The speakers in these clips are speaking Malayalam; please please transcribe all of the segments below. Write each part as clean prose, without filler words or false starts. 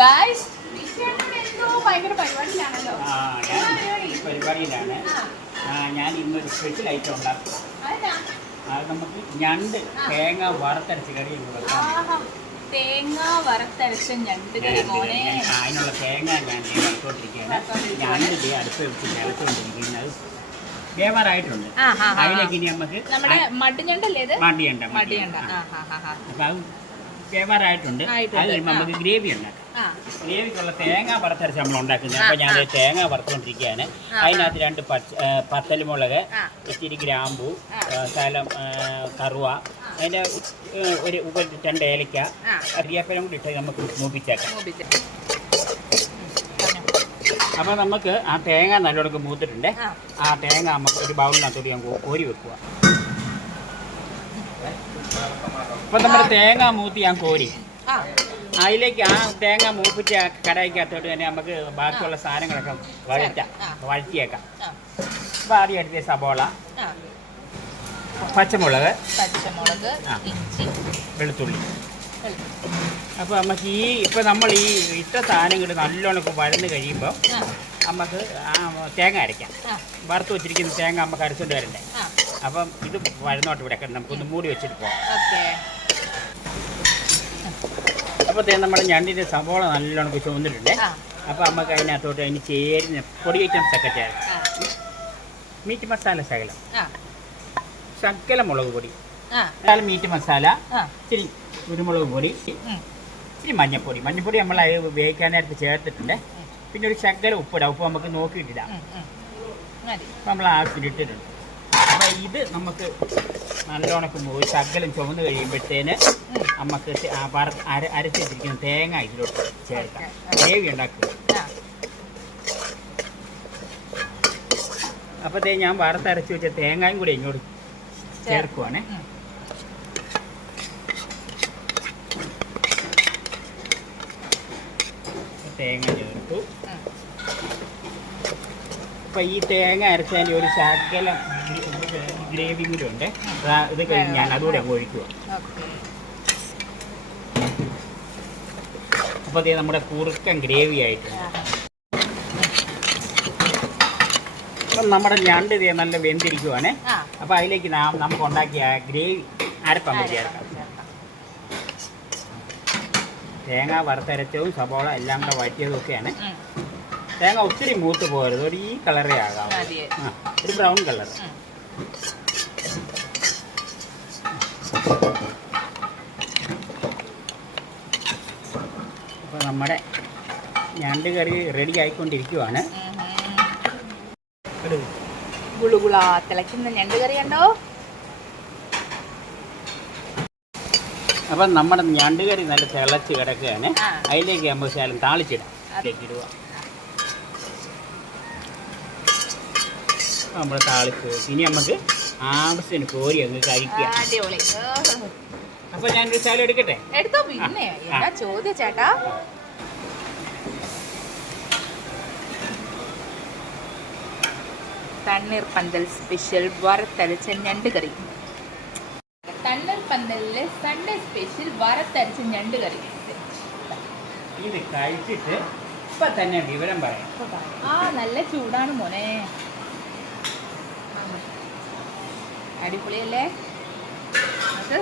ഗായ്സ് പരിപാടിയിലാണ്. ഞാൻ ഇന്നൊരു സ്പെഷ്യൽ ഐറ്റം ഉണ്ടാക്കും. അത് നമുക്ക് ഞണ്ട് തേങ്ങ വറുത്തരച്ച് കറി തേങ്ങ വറുത്തരച്ച ഞണ്ട് കറി. അതിനുള്ള തേങ്ങ ഞാൻ വറുത്തോണ്ടിരിക്കുകയാണ്. ഞണ്ട് അടുപ്പ് വെച്ച് നിലത്തുകൊണ്ടിരിക്കുന്നത് വേവാറായിട്ടുണ്ട്. അതിലേക്ക് ഇനി നമുക്ക് മടിയണ്ട. അപ്പൊ അത് വേവാറായിട്ടുണ്ട്. അത് നമുക്ക് ഗ്രേവി ഉണ്ടാക്കാം. ഗ്രേവിക്കുള്ള തേങ്ങ വറുത്തരച്ച് നമ്മൾ ഉണ്ടാക്കുന്നത്. അപ്പോൾ ഞാൻ തേങ്ങ വറുത്തുകൊണ്ടിരിക്കുകയാണ്. അതിനകത്ത് 2 പത്തലുമുളക്, ഇച്ചിരി ഗ്രാമ്പൂ, ശകലം കറുവ, അതിൻ്റെ ഒരു 2 ഏലക്ക, കറിവേപ്പിലയും കൂടി ഇട്ട് നമുക്ക് മൂപ്പിച്ചേക്കാം. അപ്പോൾ നമുക്ക് ആ തേങ്ങ നല്ലോണം മൂത്തിട്ടുണ്ട്. ആ തേങ്ങ നമുക്ക് ഒരു ബൗളിനകത്തോട് ഞാൻ കോരി വെക്കുക. അപ്പം നമ്മുടെ തേങ്ങ മൂത്തി ഞാൻ കോരി അതിലേക്ക് ആ തേങ്ങ മൂപ്പിച്ച് കടായിക്കകത്തോട്ട് തന്നെ നമുക്ക് ബാക്കിയുള്ള സാധനങ്ങളൊക്കെ വഴറ്റിയേക്കാം. അപ്പോൾ ആദ്യം എടുത്ത സബോള, പച്ചമുളക്, വെളുത്തുള്ളി. അപ്പോൾ നമുക്ക് ഇപ്പം നമ്മൾ ഈ ഇട്ട സാധനങ്ങൾ നല്ലോണം ഇപ്പോൾ വഴന്ന് കഴിയുമ്പോൾ നമുക്ക് തേങ്ങ അരയ്ക്കാം. വറുത്ത് വെച്ചിരിക്കുന്ന തേങ്ങ നമുക്ക് അരച്ചുകൊണ്ട് വരണ്ടേ. അപ്പം ഇത് വഴന്നോട്ട് ഇവിടെ നമുക്കൊന്ന് മൂടി വെച്ചിട്ട് പോകാം. അപ്പോൾ നമ്മുടെ ഞണ്ടിൻ്റെ സവോള നല്ലോണം ചുവന്നിട്ടുണ്ട്. അപ്പോൾ നമുക്ക് അതിനകത്തോട്ട് അതിന് ചേരുന്ന പൊടി ഐറ്റംസ് ഒക്കെ ചേർക്കാം. മീറ്റ് മസാല ശകലം മുളക് പൊടി, മീറ്റ് മസാല, ഇച്ചിരി കുരുമുളക് പൊടി, ഇച്ചിരി മഞ്ഞപ്പൊടി നമ്മൾ വേവിക്കാൻ നേരത്ത് ചേർത്തിട്ടുണ്ട്. പിന്നെ ഒരു ശകലം ഉപ്പിടാം. ഉപ്പ് നമുക്ക് നോക്കിയിട്ടില്ല. അപ്പം നമ്മൾ ആവശ്യത്തിന് ഇട്ടിട്ടുണ്ട്. അപ്പം ഇത് നമുക്ക് നല്ലോണം ശകലം ചുവന്ന് കഴിയുമ്പോഴത്തേന് നമുക്ക് അരച്ചിരിക്കുന്ന തേങ്ങ ഇതിലോട്ട് ചേർക്കാം. ഗ്രേവി ഉണ്ടാക്കുക. അപ്പോഴത്തേ ഞാൻ വറുത്തരച്ച് വെച്ച തേങ്ങയും കൂടി ഇങ്ങോട്ട് ചേർക്കുവാണ്. തേങ്ങ ചേർത്തു. അപ്പം ഈ തേങ്ങ അരച്ചതിൻ്റെ ഒരു ശകലം ഗ്രേവി കൂടി ഉണ്ട്. ഇത് കഴിഞ്ഞ് ഞാൻ അതുകൂടെ അങ്ങ് ഒഴിക്കുക. അപ്പോൾ അത് നമ്മുടെ കുറുക്കൻ ഗ്രേവി ആയിട്ടുണ്ട്. അപ്പം നമ്മുടെ ഞണ്ട് നല്ല വെന്തിരിക്കുവാണ്. അപ്പോൾ അതിലേക്ക് നമുക്ക് ഉണ്ടാക്കിയ ഗ്രേവി അരപ്പങ്ങ് ചേർക്കാം. തേങ്ങ വറുത്തരച്ചതും സബോള എല്ലാം കൂടെ വഴറ്റിയതും ഒക്കെയാണ്. തേങ്ങ ഒത്തിരി മൂത്ത് പോകരുത്. ഒരു ഈ കളറേ ആകാം, ഒരു ബ്രൗൺ കളർ. അപ്പോൾ നമ്മുടെ ഞണ്ട് കറി റെഡി ആയിക്കൊണ്ടിരിക്കുവാണ്. തിളയ്ക്കുന്ന ഞണ്ട് കറി കണ്ടോ. അപ്പം നമ്മുടെ ഞണ്ട് കറി നല്ല തിളച്ച് കിടക്കുകയാണ്. അതിലേക്ക് നമ്മൾ ശകലം താളിച്ചിടാം. ഇടുക. നമ്മൾ താളിച്ച് ഇനി നമുക്ക് ആവശ്യത്തിന് കോരി അങ്ങ് കഴിക്കാം. അപ്പൊ ഞാനൊരു ശകലം എടുക്കട്ടെ? എടുത്തോ. പിന്നെ ചോദ്യം ചേട്ടാ. തണ്ണീർപ്പന്തൽ സ്പെഷ്യൽ വറുത്തരച്ച ഞണ്ട് കറി. തണ്ണീർപ്പന്തലിലെ സൺഡേ സ്പെഷ്യൽ വറുത്തരച്ച ഞണ്ട് കറി. ഇത് കഴിച്ചിട്ട് ഇപ്പൊ തന്നെ വിവരം പറയാം. നല്ല ചൂടാണ് മോനെ. അടിപൊളിയല്ലേ? അത്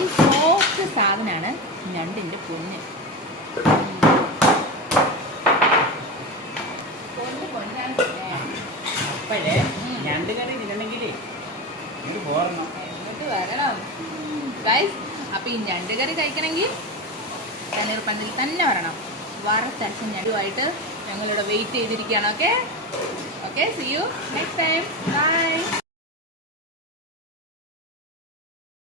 ഈ സോഫ്റ്റ് സാധനമാണ് ഞണ്ടിൻ്റെ പൊന്ന്. അപ്പല്ലേ ഞണ്ട് കറി തിന്നണമെങ്കിലേ എന്നിട്ട് വരണം ഗൈസ്. അപ്പോൾ ഈ ഞണ്ട് കറി കഴിക്കണമെങ്കിൽ തണ്ണീർപ്പന്തലിൽ തന്നെ വരണം. വറുത്തരച്ച ഞണ്ടുമായിട്ട് ഞങ്ങളിവിടെ വെയിറ്റ് ചെയ്തിരിക്കുകയാണ്. Okay, see you next time. By.